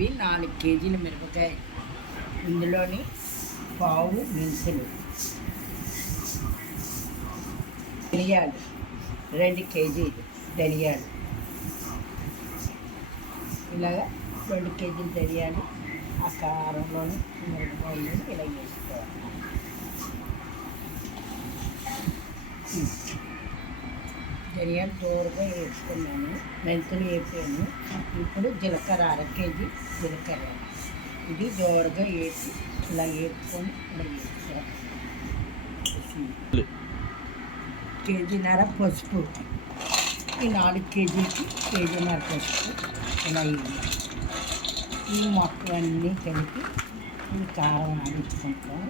ఇవి నాలుగు కేజీల మిరపకాయ. ఇందులోని పావు మెంతులు ధనియాలు. రెండు కేజీలు ధనియాలు. ఇలాగా రెండు కేజీలు ధనియాలు ఆ కారంలోని మిరపకాయలు ఇలా వేసుకోవాలి. ధనియాలు దూరంగా వేసుకున్నాను. మెంతులు వేపాను ఇప్పుడు జీలకర్ర అర కేజీ జీలకర్ర. ఇది దూరగా వేసి ఇలా వేపుకొని ఇలా వేసుకోవాలి కేజీన్నర పసుపు. ఈ నాలుగు కేజీకి కేజీన్నర పసుపు ఇలా వేయాలి ఈ మొక్కలన్నీ అన్నీ కలిపి ఈ కారం ఆడించుకుంటాం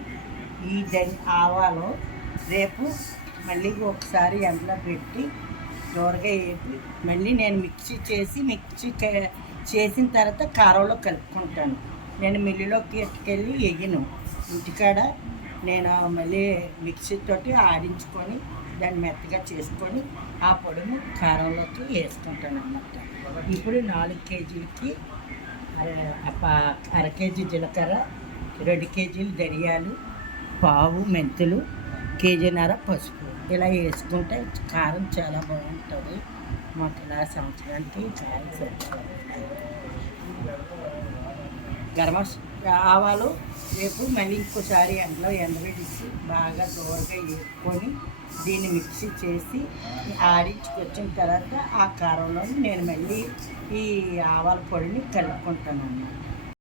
ఈ జన్ ఆవాలు రేపు మళ్ళీ ఒకసారి ఎండలో పెట్టి దూరగా వేపి మళ్ళీ నేను మిక్సీ చేసి మిక్సీ చేసిన తర్వాత కారంలో కలుపుకుంటాను. నేను మిల్లులోకి ఎత్తుకెళ్ళి వేయను. ఇంటికాడ నేను మళ్ళీ మిక్సీతోటి ఆడించుకొని దాన్ని మెత్తగా చేసుకొని ఆ పొడిని కారంలోకి వేసుకుంటాను అన్నమాట. ఇప్పుడు నాలుగు కేజీలకి అర అర కేజీ జీలకర్ర రెండు కేజీలు ధనియాలు పావు మెంతులు కేజీన్నర పసుపు. ఇలా వేసుకుంటే కారం చాలా బాగుంటుంది. మాకు ఇలా సంవత్సరానికి కారం సరిపోతుంది గరం ఆవాలు రేపు మళ్ళీ ఇంకోసారి ఎండలో ఎండబెట్టి బాగా దూరగా వేసుకొని దీన్ని మిక్సీ చేసి ఆడించుకొచ్చిన తర్వాత ఆ కారంలో నేను మళ్ళీ ఈ ఆవాల పొడిని కలుపుకుంటానండి.